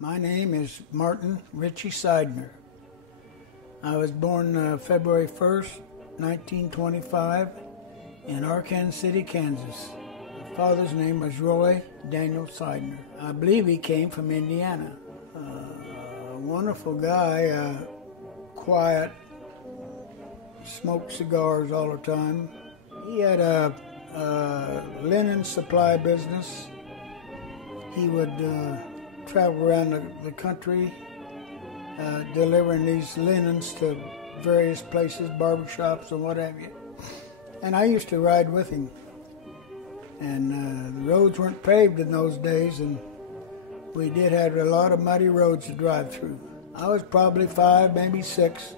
My name is Martin Richie Sidener. I was born February 1st, 1925 in Arkansas City, Kansas. My father's name was Roy Daniel Sidener. I believe he came from Indiana. A wonderful guy, quiet, smoked cigars all the time. He had a linen supply business. He would travel around the country delivering these linens to various places, barbershops and what have you. And I used to ride with him. And the roads weren't paved in those days, and we did have a lot of muddy roads to drive through. I was probably 5, maybe 6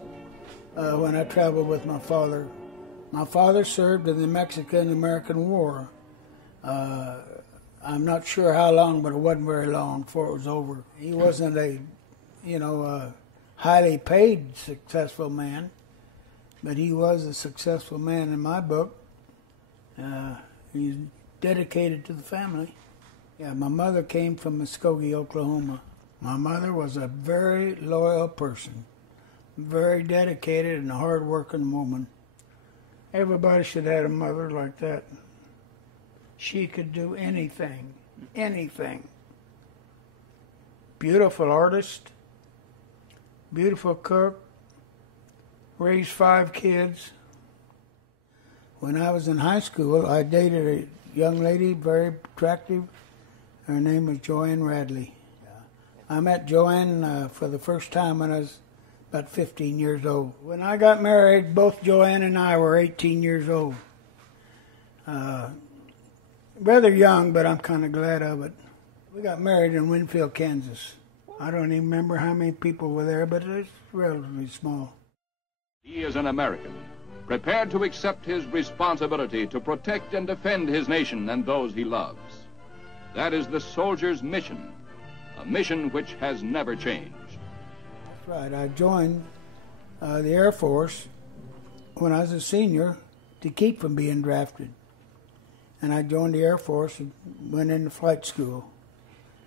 when I traveled with my father. My father served in the Mexican-American War. I'm not sure how long, but it wasn't very long before it was over. He wasn't a highly paid, successful man, but he was a successful man in my book. He's dedicated to the family. Yeah, my mother came from Muskogee, Oklahoma. My mother was a very loyal person, very dedicated and a hard-working woman. Everybody should have had a mother like that. She could do anything, anything. Beautiful artist, beautiful cook, raised 5 kids. When I was in high school, I dated a young lady, very attractive. Her name was Joanne Radley. I met Joanne for the first time when I was about 15 years old. When I got married, both Joanne and I were 18 years old. Rather young, but I'm kind of glad of it. We got married in Winfield, Kansas. I don't even remember how many people were there, but it's relatively small. He is an American, prepared to accept his responsibility to protect and defend his nation and those he loves. That is the soldier's mission, a mission which has never changed. That's right. I joined the Air Force when I was a senior to keep from being drafted. And I joined the Air Force and went into flight school.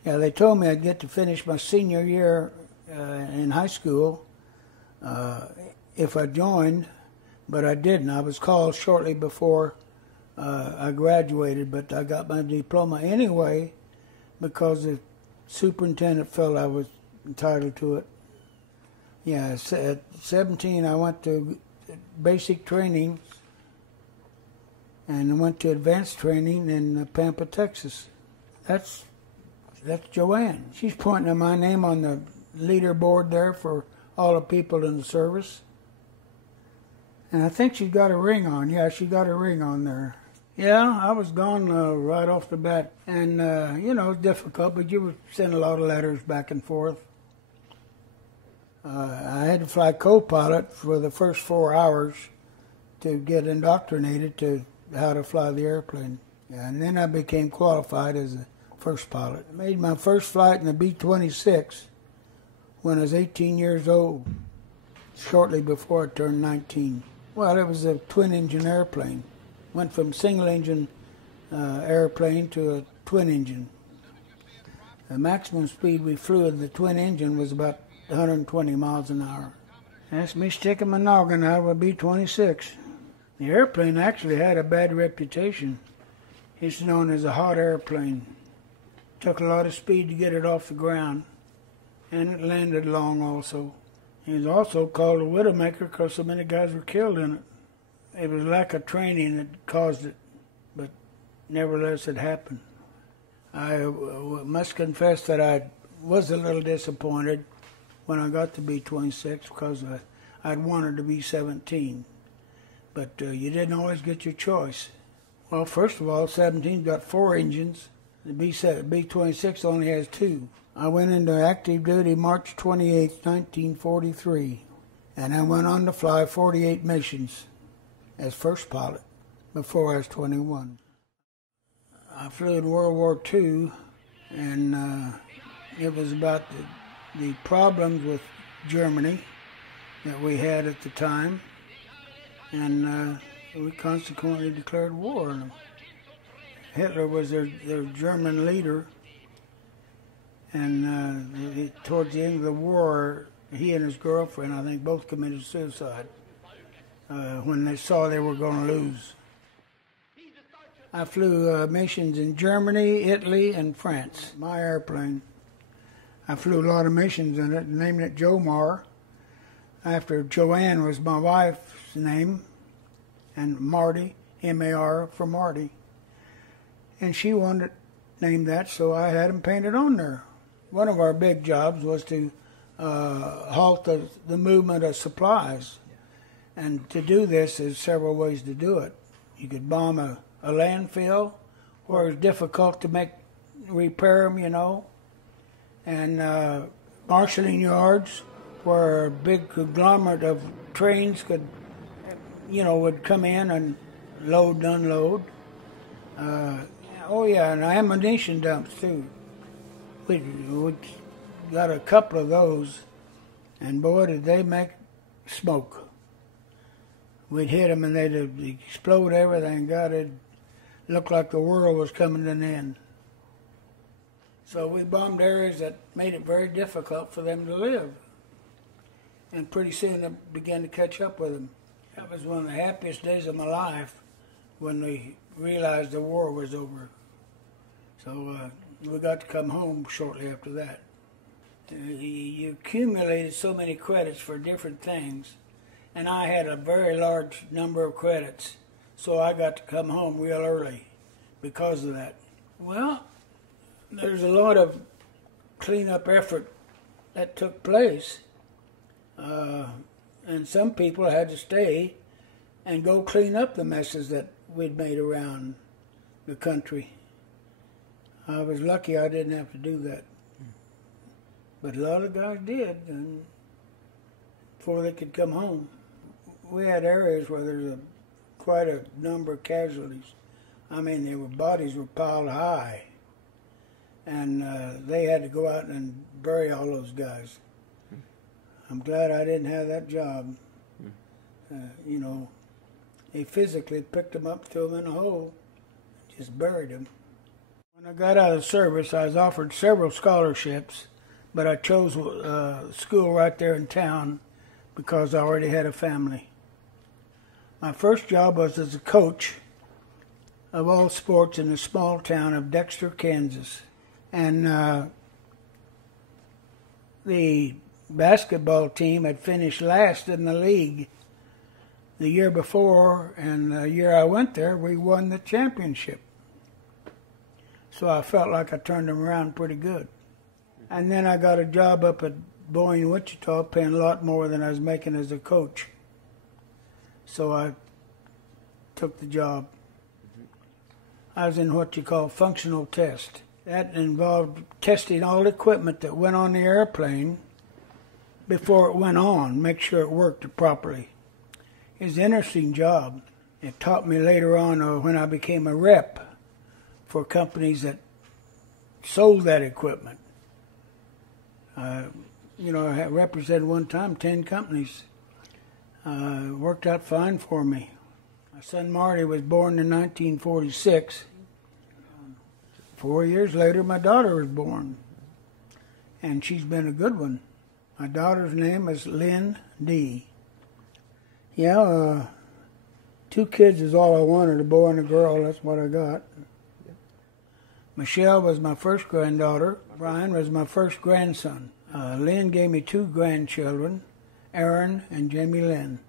Yeah, they told me I'd get to finish my senior year in high school if I joined, but I didn't. I was called shortly before I graduated, but I got my diploma anyway because the superintendent felt I was entitled to it. Yeah, at 17 I went to basic training and went to advanced training in Pampa, Texas. That's Joanne. She's pointing at my name on the leaderboard there for all the people in the service. And I think she's got a ring on. Yeah, she got a ring on there. Yeah, I was gone right off the bat. And, you know, it was difficult, but you would send a lot of letters back and forth. I had to fly co-pilot for the first 4 hours to get indoctrinated to how to fly the airplane. Yeah, and then I became qualified as a first pilot. I made my first flight in the B-26 when I was 18 years old, shortly before I turned 19. Well, it was a twin-engine airplane. Went from single-engine airplane to a twin-engine. The maximum speed we flew in the twin-engine was about 120 miles an hour. That's me sticking my noggin out of a B-26. The airplane actually had a bad reputation. It's known as a hot airplane. Took a lot of speed to get it off the ground, and it landed long also. It was also called a Widowmaker because so many guys were killed in it. It was lack of training that caused it, but nevertheless it happened. I must confess that I was a little disappointed when I got to B-26 because I'd wanted to be 17. But you didn't always get your choice. Well, first of all, 17's got 4 engines. The B-26 only has 2. I went into active duty March 28, 1943, and I went on to fly 48 missions as first pilot before I was 21. I flew in World War II, and it was about the problems with Germany that we had at the time. And we consequently declared war on them. Hitler was their German leader, And towards the end of the war, he and his girlfriend, I think, both committed suicide when they saw they were going to lose. I flew missions in Germany, Italy, and France. My airplane. I flew a lot of missions in it, named it Jomar, after Joanne was my wife's name, and Marty, M-A-R, for Marty. And she wanted to name that, so I had them painted on there. One of our big jobs was to halt the movement of supplies. And to do this, there's several ways to do it. You could bomb a landfill where it's difficult to repair them, you know, and marshalling yards where a big conglomerate of trains would come in and load and unload. And ammunition dumps too. We got a couple of those, and boy, did they make smoke. We'd hit them and they'd explode everything. God, it looked like the world was coming to an end. So we bombed areas that made it very difficult for them to live. And pretty soon it began to catch up with them. That was one of the happiest days of my life when we realized the war was over. So we got to come home shortly after that. You accumulated so many credits for different things, and I had a very large number of credits, so I got to come home real early because of that. Well, there's a lot of cleanup effort that took place, and some people had to stay and go clean up the messes that we'd made around the country. I was lucky I didn't have to do that. But a lot of guys did, and before they could come home. We had areas where there's quite a number of casualties. I mean, bodies were piled high, and they had to go out and bury all those guys. I'm glad I didn't have that job. They physically picked them up, threw them in a hole, just buried them. When I got out of the service, I was offered several scholarships, but I chose school right there in town because I already had a family. My first job was as a coach of all sports in the small town of Dexter, Kansas. And the basketball team had finished last in the league the year before, and the year I went there, we won the championship. So I felt like I turned them around pretty good. And then I got a job up at Boeing, Wichita, paying a lot more than I was making as a coach. So I took the job. I was in what you call functional test. That involved testing all the equipment that went on the airplane before it went on, make sure it worked properly. It was an interesting job. It taught me later on when I became a rep for companies that sold that equipment. I represented one time 10 companies. Worked out fine for me. My son Marty was born in 1946. 4 years later, my daughter was born, and she's been a good one. My daughter's name is Lynn D. Yeah, 2 kids is all I wanted, a boy and a girl. That's what I got. Michelle was my first granddaughter. Brian was my first grandson. Lynn gave me 2 grandchildren, Aaron and Jamie Lynn.